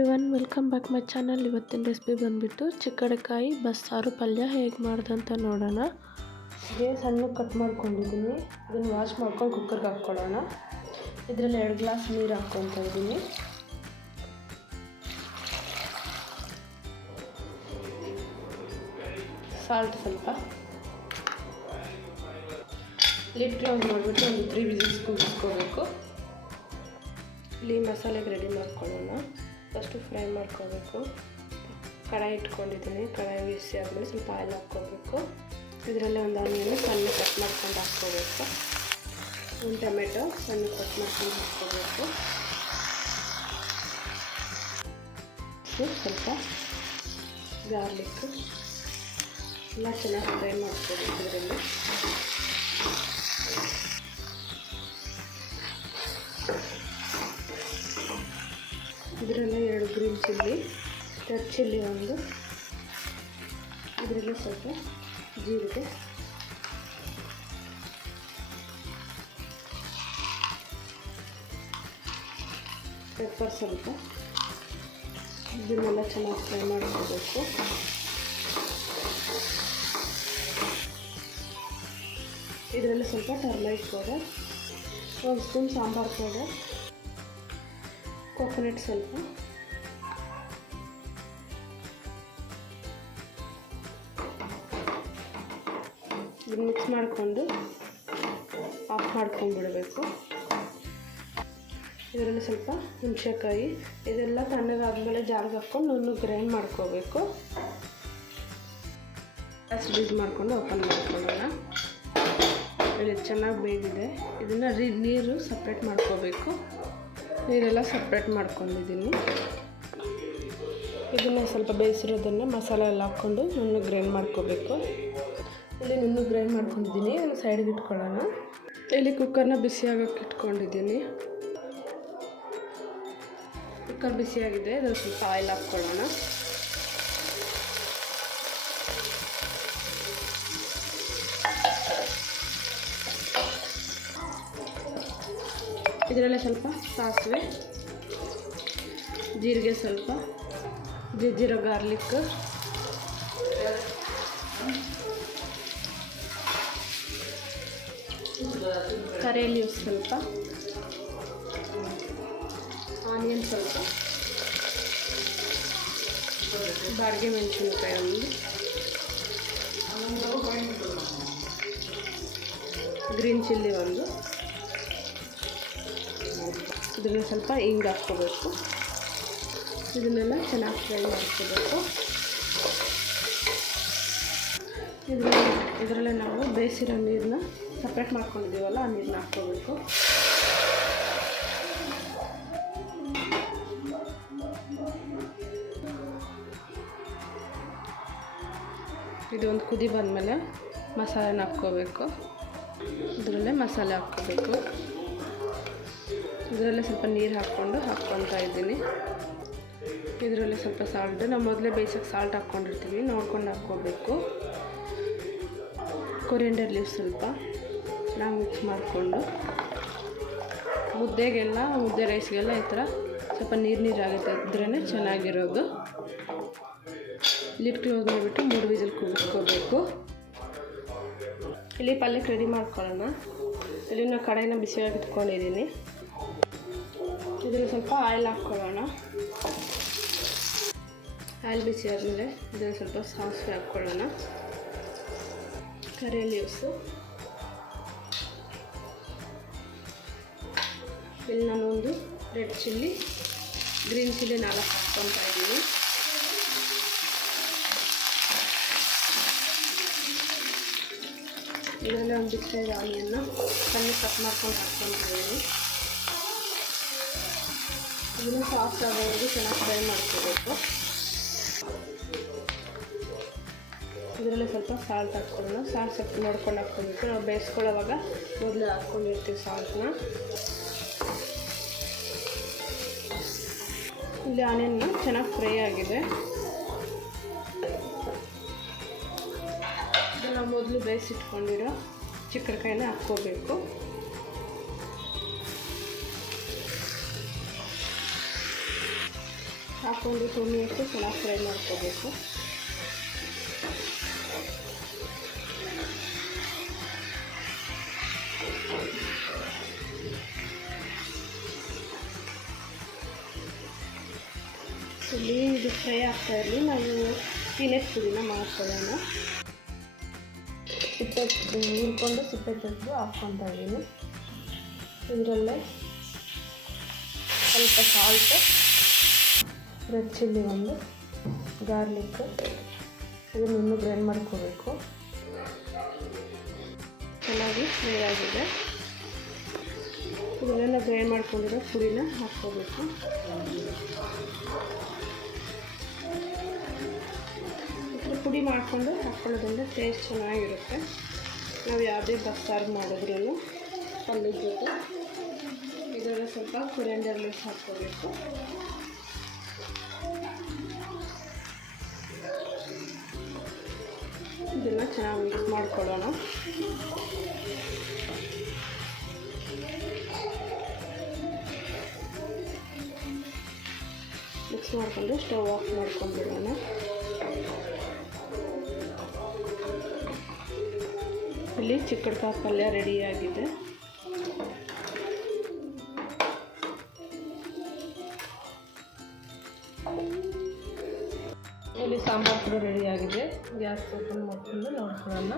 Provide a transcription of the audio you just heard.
Everyone, welcome back my channel. ಇವತ್ತಿನ recipe ಬಂದುಬಿಟ್ಟು ಚಿಕ್ಕಡೆಕಾಯಿ ಬಸ್ಸಾರು ಪಲ್ಯ ಹೇಗೆ ಮಾಡೋದಂತ ನೋಡೋಣ. ಇದೇ ಸಣ್ಣ ಕಟ್ ಮಾಡ್ಕೊಂಡಿದ್ದೀನಿ. ಇದನ್ನು ವಾಶ್ ಮಾಡ್ಕೊಂಡು ಕುಕ್ಕರ್ಗೆ ಹಾಕ್ಕೊಳ್ಳೋಣ. ಇದರಲ್ಲಿ 2 ಗ್ಲಾಸ್ ನೀರು ಹಾಕ್ಕೊತಾ ಇದ್ದೀನಿ. ಸಾಲ್ಟ್ ಸ್ವಲ್ಪ, ಲಿಡ್ ಕ್ಲೋಸ್ ಮಾಡಿಬಿಟ್ಟು ಒಂದು 3 ವಿಸಿಲ್ಸ್ ಕೂಗಿಸ್ಕೋಬೇಕು. ಇಲ್ಲಿ ಮಸಾಲೆಗೆ ರೆಡಿ ಮಾಡ್ಕೊಳ್ಳೋಣ. ಫಸ್ಟು ಫ್ರೈ ಮಾಡ್ಕೋಬೇಕು. ಕಡಾಯಿ ಇಟ್ಕೊಂಡಿದ್ದೀನಿ. ಕಡಾಯಿ ಬಿಸಿ ಆದಮೇಲೆ ಸ್ವಲ್ಪ ಆಯಿಲ್ ಹಾಕ್ಕೋಬೇಕು. ಇದರಲ್ಲೇ ಒಂದು ಆನಿಯನ್ ಸಣ್ಣ ಕಟ್ ಮಾಡ್ಕೊಂಡು ಹಾಕ್ಕೋಬೇಕು. ಒಂದು ಟೊಮೆಟೊ ಸಣ್ಣ ಕಟ್ ಮಾಡ್ಕೊಂಡು ಹಾಕ್ಕೋಬೇಕು. ಸ್ವಲ್ಪ ಗಾರ್ಲಿಕ್ ಎಲ್ಲ ಚೆನ್ನಾಗಿ ಫ್ರೈ ಮಾಡ್ಕೋಬೇಕು. ಇದರಲ್ಲಿ ಇದರಲ್ಲೇ 2 ಗ್ರೀನ್ ಚಿಲ್ಲಿ, ರೆಡ್ ಚಿಲ್ಲಿ ಒಂದು, ಇದರಲ್ಲಿ ಸ್ವಲ್ಪ ಜೀರಿಗೆ, ಪೆಪ್ಪರ್ ಸ್ವಲ್ಪ, ಇದನ್ನೆಲ್ಲ ಚೆನ್ನಾಗಿ ಫ್ರೈ ಮಾಡ್ಕೋಬೇಕು. ಇದರಲ್ಲಿ ಸ್ವಲ್ಪ turmeric powder, 1 spoon sambar powder, coconut ಸ್ವಲ್ಪ, ಇದನ್ನು ಮಿಕ್ಸ್ ಮಾಡಿಕೊಂಡು ಆಫ್ ಮಾಡ್ಕೊಂಡ್ಬಿಡಬೇಕು. ಇದರಲ್ಲಿ ಸ್ವಲ್ಪ ಹುಣಸೆಕಾಯಿ, ಇದೆಲ್ಲ ತಣ್ಣಗಾದ್ಮೇಲೆ ಜಾರಿಗೆ ಹಾಕ್ಕೊಂಡು ಗ್ರೈಂಡ್ ಮಾಡ್ಕೋಬೇಕು. ಗ್ಯಾಸ್ ಯೂಸ್ ಮಾಡಿಕೊಂಡು ಓಪನ್ ಮಾಡ್ಕೊಳ್ಳೋಣ. ಇಲ್ಲಿ ಚೆನ್ನಾಗಿ ಬೇಯಿದೆ. ಇದನ್ನು ನೀರು ಸಪ್ರೇಟ್ ಮಾಡ್ಕೋಬೇಕು. ನೀರೆಲ್ಲ ಸಪ್ರೇಟ್ ಮಾಡ್ಕೊಂಡಿದ್ದೀನಿ. ಇದನ್ನು ಸ್ವಲ್ಪ ಬೇಯಿಸಿರೋದನ್ನು ಮಸಾಲೆ ಎಲ್ಲ ಹಾಕ್ಕೊಂಡು ನುಣ್ಣಗೆ ಗ್ರೈಂಡ್ ಮಾಡ್ಕೋಬೇಕು. ಇಲ್ಲಿ ನುಣ್ಣಗೆ ಗ್ರೈಂಡ್ ಮಾಡ್ಕೊಂಡಿದ್ದೀನಿ. ಇದನ್ನು ಸೈಡ್ಗೆ ಇಟ್ಕೊಳ್ಳೋಣ. ಇಲ್ಲಿ ಕುಕ್ಕರ್ನ ಬಿಸಿಯಾಗಕ್ಕೆ ಇಟ್ಕೊಂಡಿದ್ದೀನಿ. ಕುಕ್ಕರ್ ಬಿಸಿಯಾಗಿದೆ. ಇದನ್ನು ಸ್ವಲ್ಪ ಆಯಿಲ್ ಹಾಕ್ಕೊಳ್ಳೋಣ. ಇದರಲ್ಲೇ ಸ್ವಲ್ಪ ಸಾಸಿವೆ, ಜೀರಿಗೆ ಸ್ವಲ್ಪ, ಜಜ್ಜಿರೋ ಗಾರ್ಲಿಕ್, ಕರಿ ಲೀವ್ಸ್ ಸ್ವಲ್ಪ, ಆನಿಯನ್ ಸ್ವಲ್ಪ, ಬಾಡಿಗೆ ಮೆಣಸಿನಕಾಯಿ ಒಂದು, ಗ್ರೀನ್ ಚಿಲ್ಲಿ ಒಂದು, ಇದನ್ನು ಸ್ವಲ್ಪ ಹಿಂಗೆ ಹಾಕ್ಕೋಬೇಕು. ಇದನ್ನೆಲ್ಲ ಚೆನ್ನಾಗಿ ಫ್ರೈ ಮಾಡ್ಕೋಬೇಕು. ಇದರಲ್ಲೇ ನಾವು ಬೇಯಿಸಿರೋ ನೀರನ್ನ ಸಪ್ರೇಟ್ ಮಾಡ್ಕೊಂಡಿದ್ದೀವಲ್ಲ, ಆ ನೀರನ್ನ ಹಾಕ್ಕೋಬೇಕು. ಇದು ಒಂದು ಕುದಿ ಬಂದಮೇಲೆ ಮಸಾಲೆನ ಹಾಕ್ಕೋಬೇಕು. ಇದರಲ್ಲೇ ಮಸಾಲೆ ಹಾಕ್ಕೋಬೇಕು. ಇದರಲ್ಲೇ ಸ್ವಲ್ಪ ನೀರು ಹಾಕ್ಕೊತಾ ಇದ್ದೀನಿ. ಇದರಲ್ಲಿ ಸ್ವಲ್ಪ ಸಾಲ್ಟ್, ನಾವು ಮೊದಲೇ ಬೇಯಿಸೋಕ್ಕೆ ಸಾಲ್ಟ್ ಹಾಕ್ಕೊಂಡಿರ್ತೀವಿ, ನೋಡ್ಕೊಂಡು ಹಾಕ್ಕೋಬೇಕು. ಕೊರಿಯಂಡರ್ ಲೀವ್ಸ್ ಸ್ವಲ್ಪ ಚೆನ್ನಾಗಿ ಮಿಕ್ಸ್ ಮಾಡಿಕೊಂಡು, ಮುದ್ದೆ ರೈಸ್ಗೆಲ್ಲ ಈ ಥರ ಸ್ವಲ್ಪ ನೀರಾಗುತ್ತೆ ಇದ್ರೇ ಚೆನ್ನಾಗಿರೋದು. ಲಿಡ್ ಕ್ಲೋಸ್ ಮಾಡಿಬಿಟ್ಟು 3 ವಿಸಿಲ್ ಕೂಗಿಸ್ಕೋಬೇಕು. ಇಲ್ಲಿ ಪಲ್ಯಕ್ಕೆ ರೆಡಿ ಮಾಡ್ಕೊಳ್ಳೋಣ. ಇಲ್ಲಿ ನಾನು ಕಡಾಯಿನ ಬಿಸಿಯಾಗಿ ಇಟ್ಕೊಂಡಿದ್ದೀನಿ. ಇದರಲ್ಲಿ ಸ್ವಲ್ಪ ಆಯಿಲ್ ಹಾಕ್ಕೊಳ್ಳೋಣ. ಆಯಿಲ್ ಬಿಸಿ ಆದಮೇಲೆ ಇದರಲ್ಲಿ ಸ್ವಲ್ಪ ಸಾಸಿವೆ ಹಾಕ್ಕೊಳ್ಳೋಣ. ಕರಿ ಲೀವ್ಸು, ಇಲ್ಲಿ ನಾನು ಒಂದು ರೆಡ್ ಚಿಲ್ಲಿ, ಗ್ರೀನ್ ಚಿಲ್ಲಿ 4 ಹಾಕ್ಕೊತಾ ಇದ್ದೀನಿ. ಇದರಲ್ಲೇ ಒಂದು ಬಿಸಿದ ಆನಿಯನ್ನ ಸಣ್ಣ ಕಟ್ ಮಾಡ್ಕೊಂಡು ಹಾಕ್ಕೊತಾ ಇದ್ದೀನಿ. ಇದನ್ನು ಸಾಫ್ಟ್ ಆಗೋವರೆಗೂ ಚೆನ್ನಾಗಿ ಫ್ರೈ ಮಾಡ್ಕೋಬೇಕು. ಇದರಲ್ಲಿ ಸ್ವಲ್ಪ ಸಾಲ್ಟ್ ಹಾಕ್ಕೊಳ್ಳೋಣ. ಸಾಲ್ಟ್ ಸ್ವಲ್ಪ ನೋಡ್ಕೊಂಡು ಹಾಕ್ಕೊಬೇಕು. ನಾವು ಬೇಯಿಸ್ಕೊಳ್ಳೋವಾಗ ಮೊದಲೇ ಹಾಕ್ಕೊಂಡಿರ್ತೀವಿ ಸಾಲ್ಟನ್ನ. ಇಲ್ಲಿ ಆನಿಯನ್ನ ಚೆನ್ನಾಗಿ ಫ್ರೈ ಆಗಿದೆ. ಇದನ್ನು ಮೊದಲು ಬೇಯಿಸಿಟ್ಕೊಂಡಿರೋ ಚಿಕ್ಕಕಾಯಿನ ಹಾಕ್ಕೋಬೇಕು. ಹಾಕ್ಕೊಂಡು 2 ಮಿನಿಟ್ಸು ಚೆನ್ನಾಗಿ ಫ್ರೈ ಮಾಡ್ಕೋಬೇಕು. ಇಲ್ಲಿ ಇದು ಫ್ರೈ ಆಗ್ತಾ ಇರಲಿ, ನಾವು ಪೀನಟ್ ಪುಡಿನ ಮಾಡ್ಕೊಳ್ಳೋಣ. ಸಿಪ್ಪೆ ಹುರ್ಕೊಂಡು ಸಿಪ್ಪೆ ತೆಗೆದು ಹಾಕ್ಕೊತಾ ಇದ್ದೀನಿ. ಇದರಲ್ಲೇ ಸ್ವಲ್ಪ ಸಾಲ್ಟು, ರೆಡ್ ಚಿಲ್ಲಿ ಒಂದು, ಗಾರ್ಲಿಕ್, ಇದನ್ನು ಗ್ರೈಂಡ್ ಮಾಡ್ಕೋಬೇಕು. ಚೆನ್ನಾಗಿ ಫ್ರೈ ಆಗಿದೆ. ಇದನ್ನೆಲ್ಲ ಗ್ರೈಂಡ್ ಮಾಡ್ಕೊಂಡಿರೋ ಪುಡಿನ ಹಾಕ್ಕೋಬೇಕು. ಪುಡಿ ಮಾಡಿಕೊಂಡು ಹಾಕ್ಕೊಳ್ಳೋದ್ರಿಂದ ಟೇಸ್ಟ್ ಚೆನ್ನಾಗಿರುತ್ತೆ. ನಾವು ಯಾವುದೇ ಬಸ್ಸಾರು ಮಾಡಿದ್ರೂ ಪಲ್ಯದ ಜೊತೆ ಇದರಲ್ಲಿ ಸ್ವಲ್ಪ ಕೊರಿಯಾಂಡರ್ ಲೀಫ್ ಹಾಕ್ಕೋಬೇಕು. ಇದನ್ನು ಚೆನ್ನಾಗಿ ಮಿಕ್ಸ್ ಮಾಡ್ಕೊಳ್ಳೋಣ. ಮಿಕ್ಸ್ ಮಾಡಿಕೊಂಡು ಸ್ಟವ್ ಆಫ್ ಮಾಡ್ಕೊಂಡ್ಬಿಡೋಣ. ಇಲ್ಲಿ ಚಿಕ್ಕಡ್ಕಾಯಿ ಪಲ್ಯ ರೆಡಿಯಾಗಿದೆ. ಇಲ್ಲಿ ಸಾಂಬಾರು ಕೂಡ ರೆಡಿಯಾಗಿದೆ. ಗ್ಯಾಸ್ ಓಪನ್ ಮಾಡ್ಕೊಂಡು ನೋಡ್ಕೊಳ್ಳೋಣ.